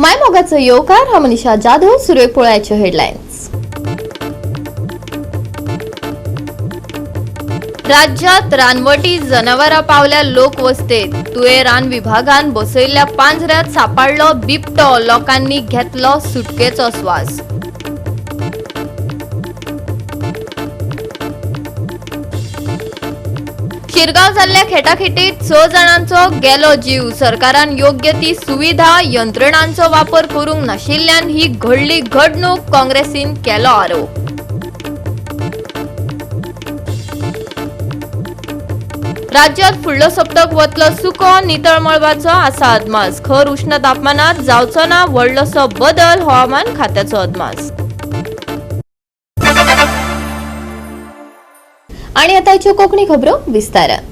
मायमोगाचं येवकार हा मनीषा जाधव. सुरवेक पोळ्याचे हेडलाईन्स. राज्यात रानवटी जनावरां पावल्या लोकवस्तेत. तुये रान विभागान बसयल्ल्या पांजऱ्यात सापडलो बिबटो. लोकांनी घेतलो सुटकेचो श्वास. शिरगाव जाल्ल्या खेटाखेटीत 6 जाणांचो गेलो जीव. सरकारान योग्य ती सुविधा यंत्रणांचो वापर करूंक नाशिल्ल्यान ही घडली घडणूक. काँग्रेसीन केलो आरोप. राज्यात फुडलो सप्तक वतलो सुको. नितळ मळबाचो आसा अदमास. खर उष्ण तापमानात जावचो ना व्हडलोसो बदल. हवामान खात्याचो अदमास. आणि आताच्यो कोंकणी खबरो विस्तारान.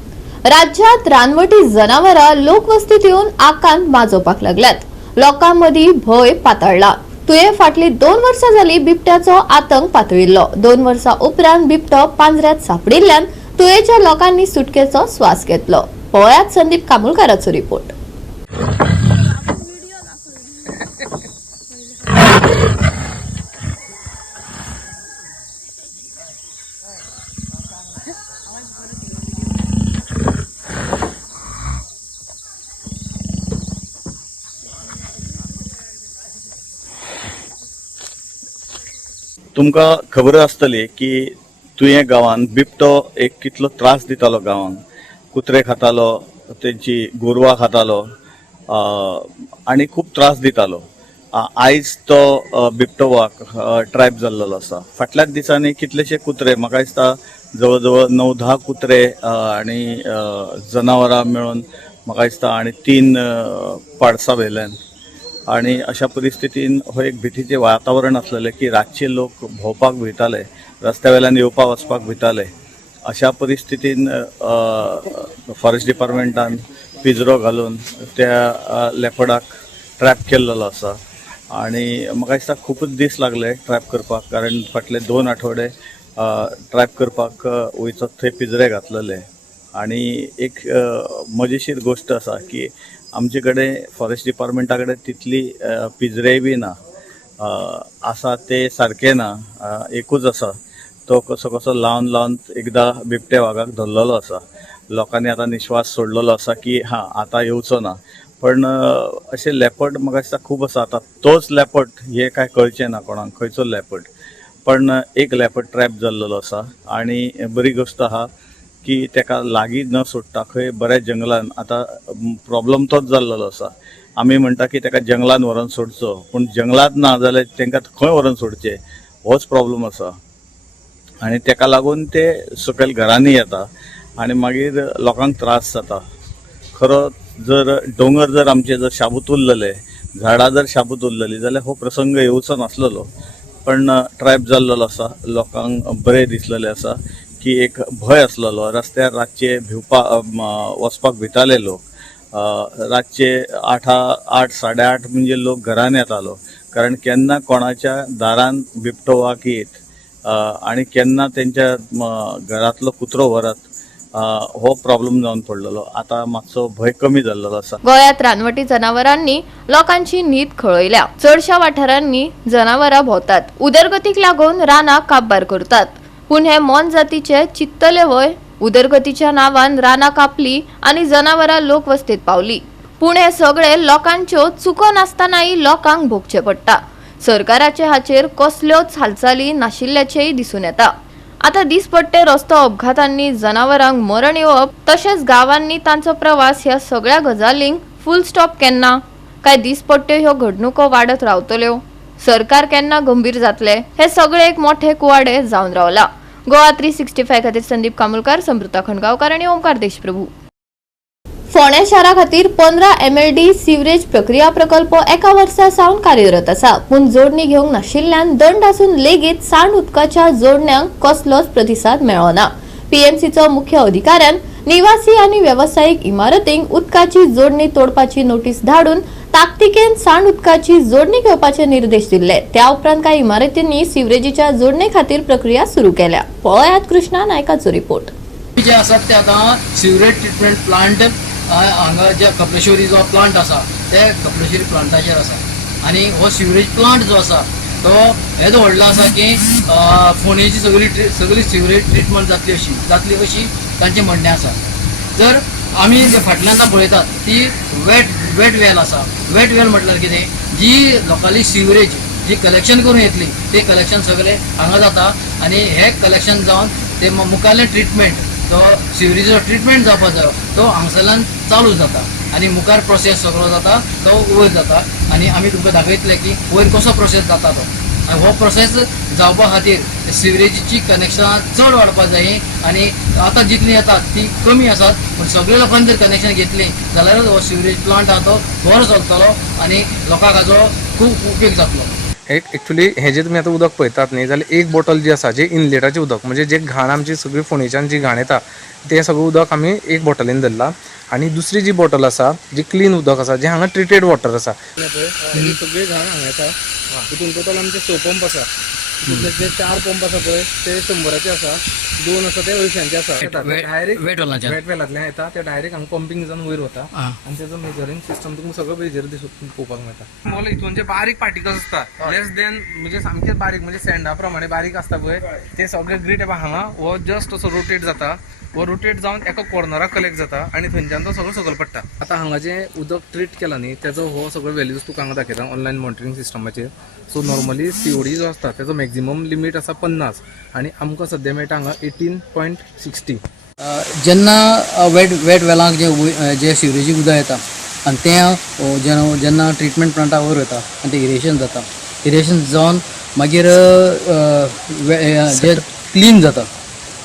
राज्यात रानवटी जनावरां लोकवस्तीत येवन आकांत माजोवपाक लागल्यात. लोकांमदी भय पातळ्ळा. तुये फाटली 2 वर्सां जाली बिबट्याचो आतंक पातळिल्लो. 2 वर्सां उपरांत बिबटो पांजऱ्यात सापडिल्ल्यान तुयेच्या लोकांनी सुटकेचो श्वास घेतलो. पळयात संदीप कामुलकाराचो रिपोर्ट. तुमकां खबर आसतली की तुये गांवांत बिबटो एक कितलो त्रास दितालो गांवांक. कुत्रे खातालो, तेंची गोरवां खातालो आनी खूब त्रास दितालो. आयज तो बिबटो ट्रॅप जाल्लो आसा. फाटल्याच दिसांनी कितलेशे कुत्रे, म्हाका दिसता जवळ जवळ 9-10 कुत्रे आनी जनावरां मेळून म्हाका दिसता आनी 3 पाडसां व्हेल्यान. आणि अशा परिस्थितीन हो एक भीतीचे वातावरण असलेले की रातचे लोक भोंवपाक भिताले, रस्त्या वेल्यान येवपाक वचपाक भिताले. अशा परिस्थितीन फॉरेस्ट डिपार्टमेंटान पिंजरो घालून त्या लेपर्डाक ट्रॅप केल्लो आसा. आणि म्हाका दिसता खूपच दीस लागले ट्रॅप करपाक, कारण फाटले 2 आठवडे ट्रॅप करपाक वयचो थंय पिंजरे घातलेले. आणि एक मजेशीर गोष्ट आसा की आमचे कडेन फॉरेस्ट डिपार्टमेंटा कडेन तितली पिंजरे बी ना. आसा ते सारखे ना. एकूच आसा तो कसो लावन एकदा बिबटे वाघाक धरलेलो आसा. लोकांनी आता निश्वास सोडलेलो आसा की आता येवचो ना. पण असे लेपर्ड म्हाका दिसता खूब आसा. आता तोच लेपर्ड हे काय कळचें ना कोणाक खंयचो लेपर्ड. पण एक लेपर्ड ट्रॅप जाल्लो आसा. आणि बरी गोष्ट आहा की तेका लागीं न सोडटा खंय बऱ्या जंगलान. आता प्रॉब्लम तोच जाल्लो आसा. आमी म्हणटा की तेका जंगलान व्हरोन सोडचो, पूण जंगलात ना जाल्यार तेंकां खंय व्हरोन सोडचें होच प्रॉब्लम आसा. आनी तेका लागून ते सकयल घरांनी येता आनी मागीर लोकांक त्रास जाता. खरो जर दोंगर जर आमचे जर शाबूत उरलेले, झाडां जर शाबूत उरलेली जाल्यार हो प्रसंग येवचो नासलेलो. पण ट्रॅप जाल्लो आसा. लोकांक बरें दिसलेलें आसा की एक भय आसलेलो. रस्त्यार रातचे वचपाक भिताले लोक. रातचे 8 8:30 म्हणजे लोक घरान येतालो, कारण केन्ना कोणाच्या दारान बिबटो वाघ येत आणि केन्ना तेंच्या घरातलो कुत्रो व्हरत हो प्रॉब्लेम जावन पडलेलो. आता मातसो भय कमी जाल्लो आसा. गोंयांत रानवटी जनावरांनी लोकांची न्हीद खळयल्या. चडशा वाठारांनी जनावरां भोंवतात. उदरगतीक लागून रानां काबबार करतात. पूण हे मोन जातीचे चित्तले वय. उदरगतीच्या नांवान रानां कापली आणि जनावरां लोकवस्तीत पावली. पूण हे सगळे लोकांच्यो चुको नासतनाय लोकांक भोगचे पडटा. सरकाराचे हाचेर कसल्योच हालचाली नाशिल्ल्याचेय दिसून येता. आता दिसपट्टे रस्तो अपघातांनी जनावरांक मरण येवप, तशेंच गावांनी तांचो प्रवास ह्या सगळ्या गजालींक फुल स्टॉप केन्ना? काय दिसपट्ट्यो ह्यो घडणुको वाडत रावतल्यो? सरकार केन्ना गंभीर जातले? हे सगळे एक मोठे कुवाडे जावन रावला. गोवा 365 खातीर संदीप कामुलकार, समृता खणगावकर आणि ओमकार देशप्रभू. फोंड्या शारा खातीर 15 MLD सिवरेज प्रक्रिया प्रकल्प एका वर्सा सावन कार्यरत आसा. पूण जोडणी घेवंक नाशिल्ल्यान दंड आसून लेगीत सांड उदकाच्या जोडण्यांक कसलोच प्रतिसाद मेळना. PMCचो मुख्य अधिकाऱ्यान निवासी आणि व्यावसायिक इमारतींक उदकाची जोडणी तोडपाची नोटीस धाडून ताकतिकेन सांड उदकाची जोडणी घेवपाचे निर्देश दिले. त्या उपरांत काही इमारतींनी सिवरेजीच्या जोडणे खातीर प्रक्रिया सुरू केल्या. पळयात कृष्णा नायकाचो रिपोर्ट. जे आसात ते आतां सिवरेज ट्रिटमेंट प्लांट हांगा जे कपलेश्वरी जो प्लांट आसा ते कपलेश्वरी प्लांटाचेर आसा. आणि हो सिवरेज प्लांट जो आसा तो येदो व्हडलो आसा की फोंडेची सगळी सिवरेज ट्रिटमेंट जातली अशी तांचें म्हणणें आसा. जर आमी जे फाटल्यान पळयतात ती वेट वेल आसा. वेट वेल म्हटल्यार कितें, जी लोकांली सिवरेज जी कलेक्शन करून येतली ते कलेक्शन सगळे हांगा जाता आणि हे कलेक्शन जावन ते मुखारलें ट्रिटमेंट तो सिवरेजीचो ट्रिटमेंट जावपा जायो तो हांगसरल्यान चालू जाता आणि मुखार प्रोसेस सगळो जाता तो वयर जाता आणि आमी तुमकां दाखयतले की वयर कसो प्रोसेस जाता तो. आणि हो प्रोसेस जावपा खातीर सिवरेजीची कनेक्शनां चड वाडपा जायी आणि आतां जितली येतात ती कमी आसात, पूण सगळ्या लोकांनी जर कनेक्शन घेतली जाल्यार हो सिवरेज प्लांट आहा तो बरो चलतलो आणि लोकांक हाजो खूब उपयोग जातलो. एक्चुअली हे जे तुम्ही आता उदक पळयतात न्ही जाल्यार एक बॉटल जी आसा जे इनलेटाचे उदक म्हणजे जे घाण आमची सगळी फोंडेच्यान जी घाण येता ते सगळें उदक आमी एक बॉटलीन धरला आणि दुसरी जी बॉटल आसा जी क्लीन उदक आसा जे हांगा ट्रिटेड वॉटर आसा सगळी घाण हांगा येता. तितून टोटल आमचे 6 पंप आसा. जे 4 पंप आसा पळय ते 100चे आसा, 2 आसा ते 80चे आसा. डायरेक्ट वेटवेलांतल्यान येता ते डायरेक्ट हांगा पंपिंग जावन वयर वता आणि त्याचं मेजरिंग सिस्टम तुमकां सगळं बेजेर दिसून पळोवपाक मेळटा. स्मॉल हितून जे बारीक पार्टिकल्स आसता लेस देन म्हणजे सामके बारीक म्हणजे सँडा प्रमाणे बारीक आसता पळय ते सगळे ग्रीट हांगा हो जस्ट असो रोटेट जाता. वो रोटेट जावन एका कॉर्नराक कलेक्ट जाता आणि थंयच्यान तो सगळो सकयल पडटा. आतां हांगा जे उदक ट्रीट केला न्ही त्याचो हो सगळो व्हॅल्यूज तुका हांगा दाखयता ऑनलायन मॉनिटरींग सिस्टमाचेर. सो नॉर्मली COD जो आसता त्याचो मॅक्झिमम लिमीट आसा 50 आणि आमकां सद्या मेळटा हांगा 18.60. जेन्ना वेट वेलांक जे सिवरेजी उदक येता आनी तें जेन्ना ट्रिटमेंट प्लांटाक वयर वता आनी तें इरेशन जाता. इरेशन जावन मागीर जे क्लीन जाता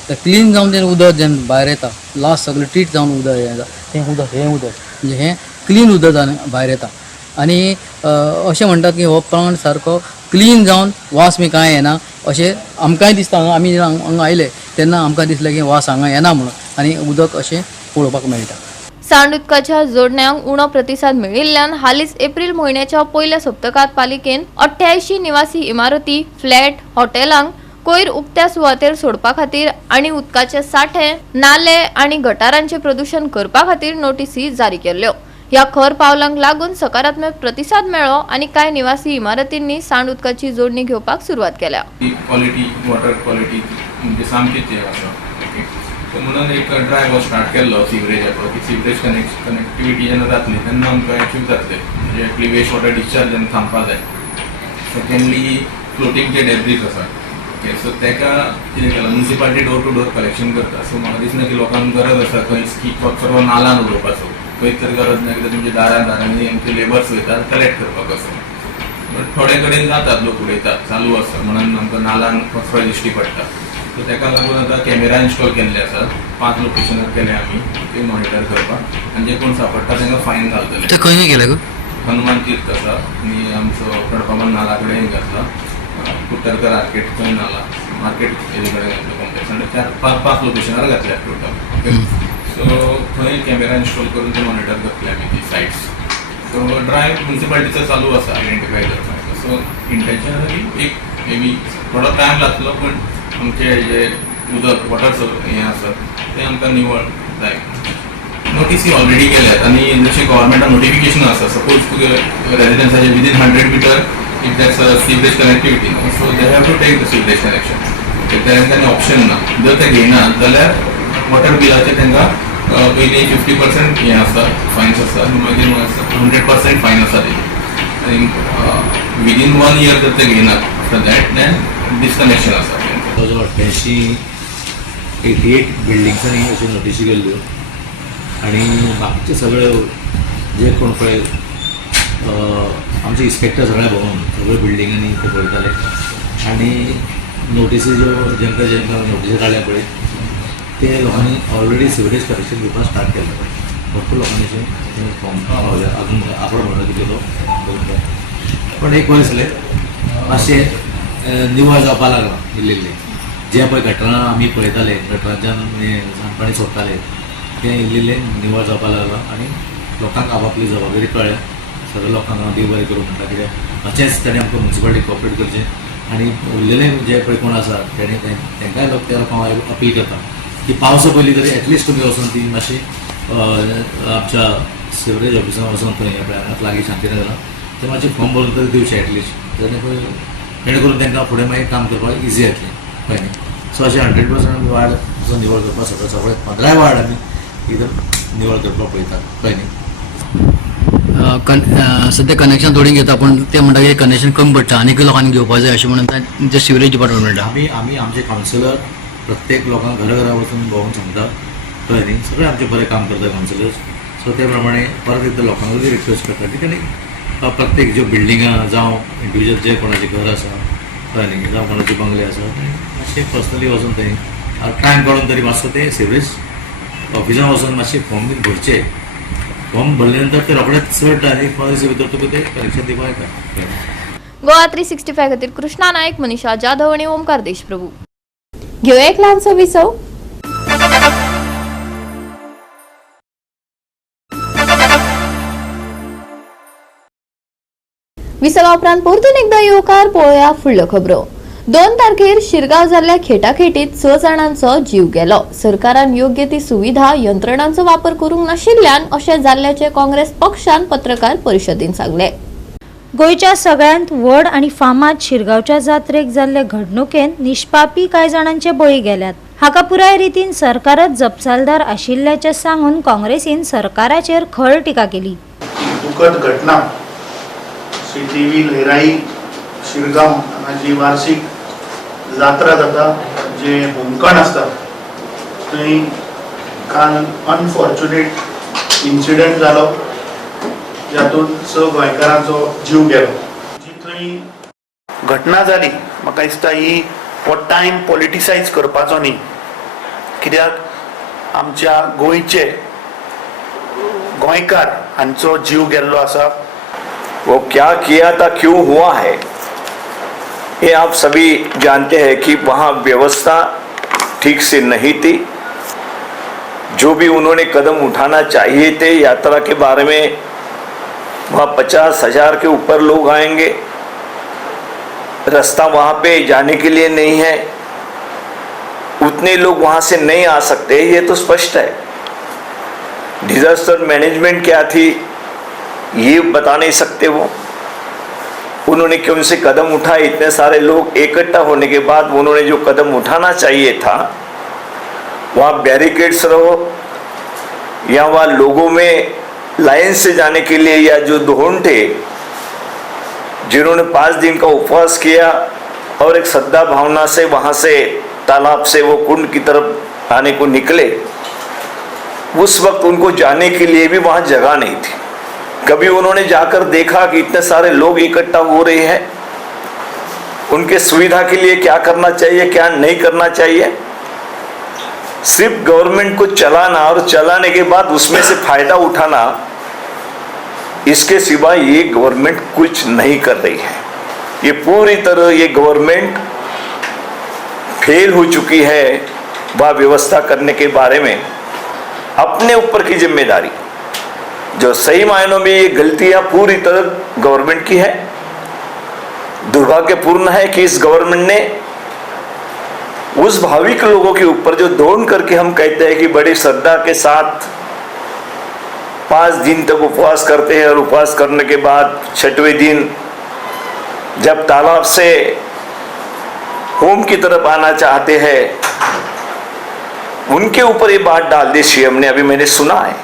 ते क्लीन जावन तें उदक जेन्ना भायर येता लास्ट सगळें ट्रीट जावन उदक येता तें उदक म्हणजे हें क्लीन उदक जावन भायर येता. आनी अशें म्हणटात की हो प्लांट सारको क्लीन जावन वास बी कांय येना अशें आमकांय दिसता. आमी हांगा आयले तेन्ना आमकां दिसलें की वास हांगा येना म्हणून आनी उदक अशें पळोवपाक मेळटा. सांड उदकाच्या जोडण्यांक उणो प्रतिसाद मेळिल्ल्यान हालींच एप्रिल म्हयन्याच्या पयल्या सप्तकात पालिकेन 88 निवासी इमारती, फ्लॅट, हॉटेलांक कोयर उक्त्या सुवातेर सोडपा खातीर आणि उदकाचे साठे, नाले आणि गटारांचे प्रदूषण करपा खातीर नोटीसी जारी केल्ल्यो. ह्या खर पावलांक लागून सकारात्मक प्रतिसाद मेळ्ळो आणि कांय निवासी इमारतींनी सांड उदकाची जोडणी घेवपाक सुरवात केल्या. क्वालिटी वॉटर क्वालिटी म्हणजे सामकीच हे आसा. सो म्हणून एक ड्रायव्ह स्टार्ट केल्लो सिवरेजाचो की सिवरेज कनेक्टिविटी जेन्ना जातली तेन्ना आमकां अचीव जातले म्हणजे आपली वेस्ट वॉटर डिस्चार्ज जेन्ना थांबपा जाय. सेकेंडली फ्लोटींग जे डेब्रीज आसा ओके सो तेका कितें केलां municipality door to door collection करता. सो म्हाका दिसना की लोकांक गरज आसा खंय कचरो नालान उडोवपाचो, खंय तर गरज ना कित्याक तुमच्या दारांनी आमचे लेबर्स वयतात कलेक्ट करपाक असो. बट थोडे कडेन जातात लोक उडयतात चालू आसा म्हणून आमकां नालान कचरो दिश्टी पडटा. सो ताका लागून आतां कॅमेरा इन्स्टॉल केल्ले आसात 5 लोकेशनार केले आमी ते मॉनिटर करपाक आनी जे कोण सांपडटा तांकां फायन घालतले. ते खंय केले गो? हनुमान तीर्थ आसा आनी आमचो कडपामल नाला कडेन घातला, कुट्टरकर आर्केट थंय नाला, मार्केट हेजे कडेन घातलो कॉम्प्लेक्स आनी त्या 5 लोकेशनार घातल्या टोटल. ओके सो थंय कॅमेरा इन्स्टॉल करून ते मॉनिटर करतले आमी ती सायट्स. सो ड्रायव्ह म्युनिसिपालिटीचो चालू आसा आयडेंटिफाय करपाक. सो इंटेन्शन आसा की एक मे बी थोडो टायम लागतलो पण आमचे जे उदक वॉटर हें आसा तें आमकां निवळ जाय. नोटीसी ऑलरेडी केल्यात आनी जशें गव्हर्मेंटान नोटिफिकेशन आसा सपोज तुगे रेजिडेंसाचे within 100 metre if that's sewerage connectivity so they have to take the sewerage connection. तांकां ऑप्शन ना. जर ते घेयनात जाल्यार वॉटर बिलाचे तांकां पयलीं 50% हें आसा फायन्स आसा आनी मागीर 100% फायन आसा ते. आनी विदीन 1 year जर ते घेयनात आफ्टर दॅट देन डिस्कनेक्शन आसा. 88 बिल्डिंग्सांनी अश्यो नोटीसी केल्ल्यो आणि बाकीचे सगळे जे कोण पळय आमचे इन्स्पेक्टर सगळे भोंवून सगळे बिल्डिंगांनी ते पळयताले आनी नोटीसी ज्यो जेंकां नोटीसी काडल्या पळय ते लोकांनी ऑलरेडी सिवरेज कनेक्शन घेवपाक स्टार्ट केल्लें पळय. भरपूर लोकांनी अशें फॉर्म पावले अजून आंकडो म्हणून कितें तो पण एक वय जालें मातशें निवळ जावपा लागला इल्लें. जे पळय गटरां आमी पळयताले गटरांच्यान सांडपाणी सोडटाले तें इल्लें निवळ जावपा लागला आनी लोकांक आपापली जबाबदारी कळ्ळ्या. सगळे लोकांक हांव देव बरें करूं म्हणटा कित्याक अशेंच ताणें आमकां म्युनिसिपालिटी कॉपरेट करचें आनी उरलेले जे पळय कोण आसा तांकांय त्या लोकांक हांव अपील करता की पावसा पयलीं तरी एटलिस्ट तुमी वचून ती मातशी आमच्या सिवरेज ऑफिसान वचून थंय लागीं शांतीनगरां ते मातशें फॉर्म भरून तरी दिवचे एटलिस्ट जेणे करून तांकां फुडें मागीर काम करपाक इजी जातलें कळ्ळें न्ही. सो अशें 100% आमी वार्ड जो निवळ करपाक सगळे 15 वार्ड आमी इधर निवळ करपाक पळयतात कळ्ळें न्ही. सध्या कनेक्शन थोडी घेता पण ते म्हणटा की कनेक्शन कमी पडटा आनीक लोकांनी घेवपाक जाय अशें म्हणून जे सिवरेज डिपार्टमेंट म्हणटा. आमी आमचे कावन्सिलर प्रत्येक लोकांक घरा वचून भोंवून सांगता कळ्ळें न्ही. सगळे आमचे बरें काम करता कावन्सिलर्स. सो ते प्रमाणे परत एकदां लोकांकूय रिक्वेस्ट करता की तेणी प्रत्येक ज्यो बिल्डिंगां जावं इंडिविज्युअल जे कोणाचें घर आसा कळ्ळें न्ही जावं कोणाचे बंगले आसा मातशें पर्सनली वचून थंय टायम काडून तरी मातसो ते सिवरेज ऑफिसान वचून मातशें फॉर्म बीन भरचे. फॉर्म भरले नंतर ते रोखडेच चड आनी 15 दिसा भितर तुका ते कनेक्शन दिवपाक येता. गोवा 365 खातीर कृष्णा नायक, मनीषा जाधव आणि ओमकार देशप्रभू. घेऊया एक ल्हानसो विसव. विसवा उपरांत परतून एकदा येवकार पळोवया फुडल्यो खबरो. 2 तारखेर शिरगांव जाल्ल्या खेटाखेटीत 6 जाणांचो जीव गेलो. सरकारान योग्य ती सुविधा यंत्रणांचो वापर करूंक नाशिल्ल्यान अशें जाल्ल्याचे काँग्रेस पक्षान पत्रकार परिशदेंत सांगले. गोंयच्या सगळ्यांत व्हड आनी फामाद शिरगांवच्या जात्रेक जाल्ले घडणुकेंत निश्पापी कांय जाणांचे बळी गेल्यात. हाका पुराय रितीन सरकारच जपसालदार आशिल्ल्याचे सांगून काँग्रेसीन सरकाराचेर खळ टिका केली. दुखद घटना श्री देवी लहराई शिरगांव हांगाची वार्षिक जात्रा जाता जे होमखण आसता थंय काल अनफॉर्च्युनेट इन्सिडंट जालो जातून 6 गोंयकारांचो जीव गेलो. जी थंय घटना जाली म्हाका दिसता ही हो टायम पॉलिटिसायज करपाचो न्ही कित्याक आमच्या गोंयचे गोंयकार हांचो जीव गेल्लो आसा. वो क्या किया था, क्यों हुआ है, ये आप सभी जानते हैं कि वहाँ व्यवस्था ठीक से नहीं थी. जो भी उन्होंने कदम उठाना चाहिए थे यात्रा के बारे में, वहाँ 50,000 के ऊपर लोग आएंगे, रास्ता वहाँ पे जाने के लिए नहीं है, उतने लोग वहाँ से नहीं आ सकते, ये तो स्पष्ट है. डिजास्टर मैनेजमेंट क्या थी ये बता नहीं सकते वो. उन्होंने क्यों से कदम उठाए, इतने सारे लोग इकट्ठा होने के बाद उन्होंने जो कदम उठाना चाहिए था, वहाँ बैरिकेड्स रहो या वहाँ लोगों में लाइन से जाने के लिए, या जो दोहन थे जिन्होंने 5 दिन का उपवास किया और एक श्रद्धा भावना से वहाँ से तालाब से वो कुंड की तरफ आने को निकले, उस वक्त उनको जाने के लिए भी वहाँ जगह नहीं थी. कभी उन्होंने जाकर देखा कि इतने सारे लोग इकट्ठा हो रहे हैं, उनके सुविधा के लिए क्या करना चाहिए क्या नहीं करना चाहिए. सिर्फ गवर्नमेंट को चलाना और चलाने के बाद उसमें से फायदा उठाना, इसके सिवा ये गवर्नमेंट कुछ नहीं कर रही है. ये पूरी तरह ये गवर्नमेंट फेल हो चुकी है. वह व्यवस्था करने के बारे में अपने ऊपर की जिम्मेदारी, जो सही मायनों में ये गलतियां पूरी तरह गवर्नमेंट की है. दुर्भाग्यपूर्ण है कि इस गवर्नमेंट ने उस भाविक लोगों के ऊपर जो दौड़ करके हम कहते हैं कि बड़ी श्रद्धा के साथ 5 दिन तक उपवास करते हैं और उपवास करने के बाद 6वें दिन जब तालाब से होम की तरफ आना चाहते हैं, उनके ऊपर ये बात डाल दी सीएम ने. अभी मैंने सुना है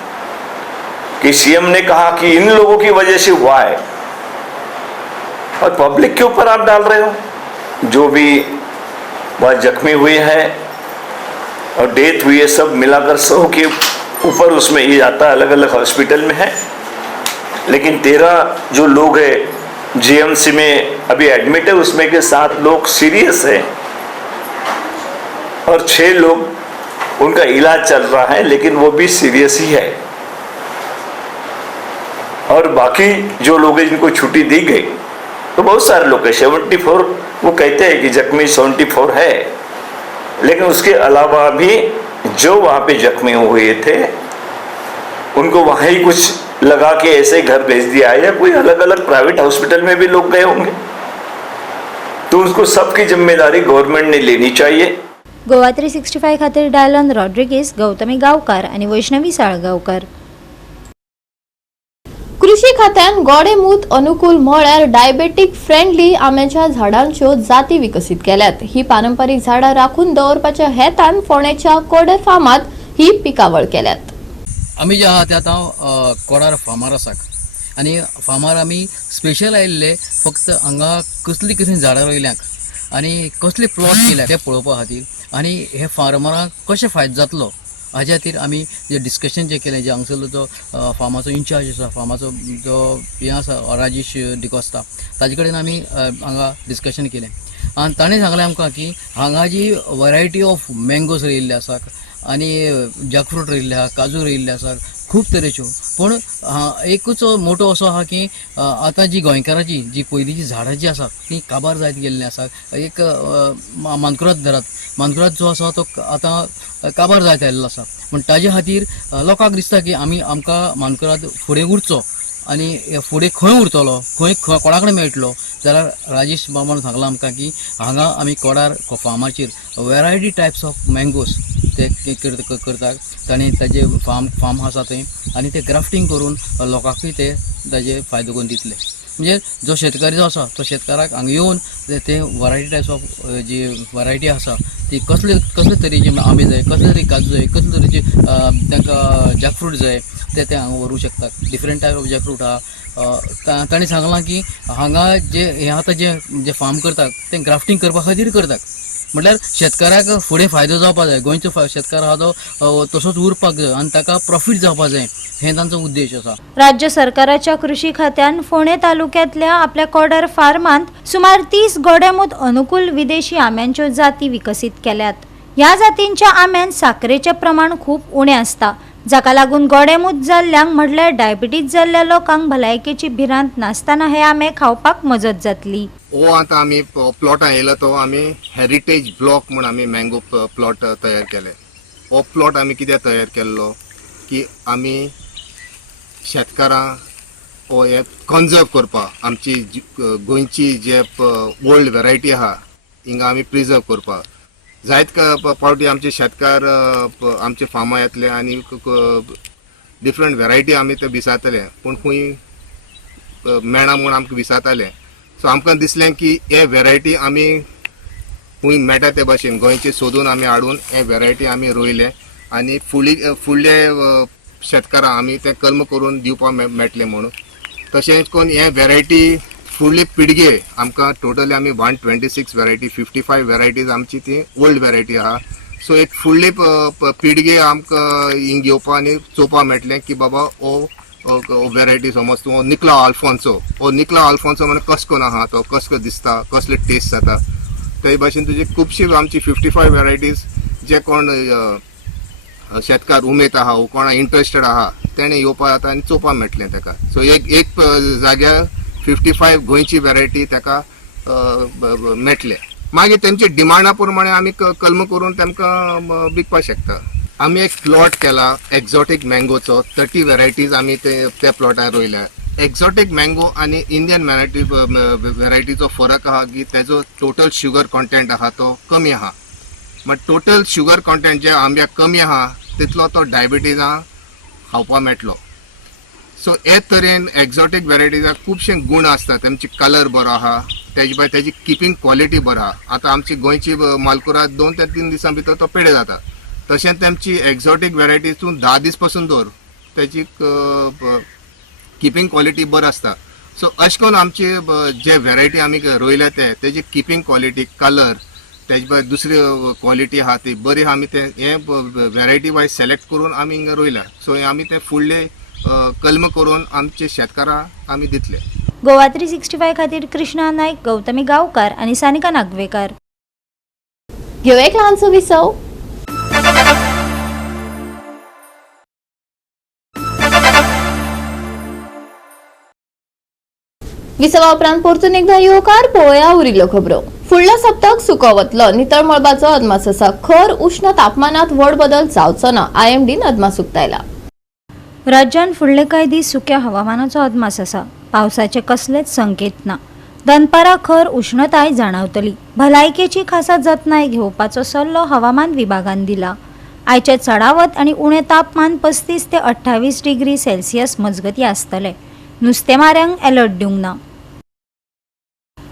कि सीएम ने कहा कि इन लोगों की वजह से हुआ है, और पब्लिक के ऊपर आप डाल रहे हो. जो भी वह जख्मी हुए हैं और डेथ हुई है, सब मिलाकर 100 के ऊपर उसमें ये आता है, अलग अलग हॉस्पिटल में है. लेकिन 13 जो लोग हैं जीएमसी में अभी एडमिट है, उसमें के 7 लोग सीरियस है और 6 लोग उनका इलाज चल रहा है, लेकिन वो भी सीरियस ही है. और बाकी जो लोग हैं जिनको छुट्टी दी गई, तो बहुत सारे लोग हैं. 74 वो कहते हैं कि जख्मी 74 है, लेकिन उसके अलावा भी जो वहाँ पे जख्मी हुए थे उनको वहाँ ही कुछ लगा के ऐसे घर भेज दिया है, या कोई अलग अलग प्राइवेट हॉस्पिटल में भी लोग गए होंगे. तो उसको सबकी जिम्मेदारी गवर्नमेंट ने लेनी चाहिए. गोवा 365 खातीर डायलन रॉड्रिगीस, गौतमी गांवकार आणि वैष्णवी साळगांवकार. कृषी खात्यान गोडेमूत अनुकूल म्हळ्यार डायबेटीक फ्रेंडली आंब्याच्या झाडांच्यो जाती विकसित केल्यात. ही पारंपरिक झाडां राखून दवरपाच्या हेतान फोंडेच्या कोडे फार्मात ही पिकावळ केल्यात. आमी जे आहा ते आतां कोडार फार्मार आसाक आनी फार्मार आमी स्पेशल आयिल्ले फक्त हांगा कसली कसली झाडां रोयल्यांक आनी कसले प्लॉट केल्यात ते पळोवपा खातीर आनी हे फार्मरांक कशें फायदो जातलो हाज्या खातीर आमी जे डिस्कशन जे केलें जे हांगसरलो जो फार्माचो इंचार्ज आसा फार्माचो जो हे आसा राजेश डिकोस्ता ताजे कडेन आमी हांगा डिस्कशन केलें आनी ताणें सांगलें आमकां की हांगा जी वरायटी ऑफ मँगोज रोयिल्ले आसात आनी जॅकफ्रूट रोयिल्ले आसा काजू रोयिल्ले आसात खूब तरेच्यो पूण एकूच मोठो असो आहा की आतां जी गोंयकारांची जी पयलींची झाडां जी आसात ती काबार जायत गेल्ली आसात. एक मानकुराद धरात मानकुराद जो आसा तो आतां काबार जायत आयिल्लो आसा पूण ताजे खातीर लोकांक दिसता की आमकां मानकुराद फुडें उरचो आनी फुडें खंय उरतलो खंय कोणा कडेन मेळटलो जाल्यार राजेश बाबान सांगलां आमकां की हांगा आमी कोडार फार्माचेर वेरायटी टायप्स ऑफ मँगोज ते करतात. ताणें ताजे फार्म आसा थंय आनी ते ग्राफ्टिंग करून लोकांकूय ते ताजे फायदो करून दितले. म्हणजे जो शेतकरी जो आसा तो शेतकाराक हांगा येवन ते वरायटी टायप्स ऑफ जी वरायटी आसा ती कसले तरेचे आंबे जाय कसले तरे काजू जाय कसले तरेचे तांकां जॅकफ्रूट जाय ते हांगा व्हरूंक शकतात. डिफरंट टायप ऑफ जॅकफ्रूट आहा. ताणें सांगलां की हांगा जे हे आतां जे फार्म करतात ते ग्राफ्टिंग करपा खातीर करतात म्हटल्यार शेतकाराक फुडें फायदो जावपा जाय गोंयचो शेतकार आहा तो तसोच उरपाक जाय आनी ताका प्रॉफीट जावपा जाय हे तांचो उद्देश आसा. राज्य सरकाराच्या कृषी खात्यान फोंडे तालुक्यातल्या आपल्या कोडार फार्मांत सुमार 30 गोडेमूत अनुकूल विदेशी आंब्यांच्यो जाती विकसित केल्यात. ह्या जातींच्या आंब्यात साखरेचे प्रमाण खूप उणें आसता जाका लागून गोडेमूत जाल्ल्यांक म्हटल्यार डायबिटीज जाल्ल्या लोकांक भलायकेची भिरांत नासतना हे आंबे खावपाक मजत जातली. आतां आमी प्लॉटां येयला तो आमी हेरिटेज ब्लॉक म्हूण आमी मँगो प्लॉट तयार केले. हो प्लॉट आमी कित्याक तयार केल्लो की आमी शेतकारां हो हे कन्जर्व करपाक आमची गोंयची जे ओल्ड वेरायटी आहा हिंगा आमी प्रिजर्व करपाक जायत पावटी आमचे शेतकार आमचे फार्मा येतले आनी डिफरंट वेरायटी आमी ते विचारतले पूण खंय मेळना म्हूण आमकां विचारताले. सो आमकां दिसलें की हे वेरायटी आमी खंय मेळटा ते भाशेन गोंयचे सोदून आमी हाडून हे वेरायटी आमी रोयले आनी फुडले शेतकारां आमी ते कल्म करून दिवपाक मेळटले म्हणून. तशेंच करून हे वेरायटी फुडले पिळगे आमकां टोटली आमी 126 वेरायटी 55 वेरायटीज आमची ती ओल्ड वेरायटी आहा. सो एक फुडले पिळगे आमकां हिंग घेवपा आनी चोवपा मेळटलें की बाबा हो वेरायटी समज तूं निकला आल्फोन्सो म्हणजे कसो करून आहा तो कसो दिसता कसले टेस्ट जाता ते भाशेन तुजे खुबशी आमची 55 वेरायटीज जे कोण शेतकार उमेद आहा कोणा इंट्रस्टेड आहा तेणे येवपा जाता आनी चोवपा मेळटलें ताका. सो एक जाग्यार 55 गोंयची वेरायटी ताका मेळटले. मागीर तेंचे डिमांडा प्रमाणे आमी कल्म करून तांकां विकपाक शकता. आमी एक प्लॉट केला एक्झॉटीक मँगोचो 30 वेरायटीज आमी त्या प्लॉटार रोयल्या. एक्झॉटीक मँगो आनी इंडियन वेरायटीचो फरक आहा की तेजो टोटल शुगर कॉन्टेंट आहा तो कमी आहा. बट टोटल शुगर कॉन्टेंट जे आंब्याक कमी आहा तितलो तो डायबिटीजाक खावपा मेळटलो. सो हे तरेन एक्झॉटीक वेरायटीजाक खुबशे गूण आसता. तेंची कलर बरो आहा तेजी किपींग क्वॉलिटी बरो आहा. आतां आमची गोंयची मालकुराद 2 ते 3 दिसां भितर तो पेडे जाता. तशेंच तेमची एक्झॉटीक वेरायटी तूं 10 दीस पासून दवर तेजी किपींग क्वॉलिटी बरी आसता. सो अशें करून आमचे जे वेरायटी आमी रोयल्या तेजी किपींग क्वॉलिटी कलर तेजे भायर दुसरी क्वॉलिटी आहा ती बरी आहा. आमी ते हे वेरायटी वायज सिलेक्ट करून आमी हिंगा रोयल्या. सो आमी ते फुडले कल्म करून आमचे शेतकारांक आमी दितले. गोवा 365 खातीर कृष्णा नायक, गौतमी गांवकार आनी सानिका नागवेकर. घेऊ एक ल्हानसो विसव. विसवा उपरांत परतून एकदा येवकार पळोवया उरिल्ल्यो खबरो. फुडलो सप्तक सुको वतलो. नितळ मळबाचो अदमास आसा. खर उष्ण तापमानात व्हड बदल जावचो ना IMDन अदमास उक्तायला. राज्यात फुडले कांय दीस सुक्या हवामानाचो अदमास आसा. पावसाचे कसलेच संकेत ना. दनपारा खर उष्णताय जाणवतली. भलायकेची खासा जतनाय घेवपाचो सल्लो हवामान विभागान दिला. आयचे चडावत आनी उणें तापमान 35 ते 28 डिग्री सेल्सियस मजगती आसतले. नुस्तेमाऱ्यांक अलर्ट दिवंक ना.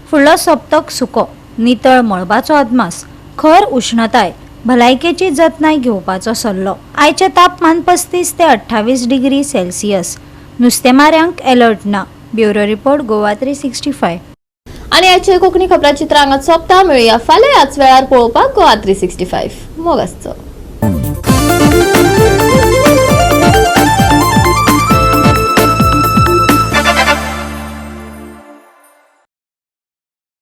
फुडलो सप्तक सुको, नितळ मळबाचो अदमास, खर उष्णताय, भलायकेची जतनाय घेवपाचो सल्लो. आयचे तापमान 35 ते 28 डिग्री सेल्सियस. नुस्तेमाऱ्यांक अलर्ट ना. Bureau report Goa 365. आणि आजचे कोकणी खबराचित्र हांगाच सोंपता. मेळुया फाल्यां ह्याच वेळार पळोवपाक गोवा 365. मोग आसचो.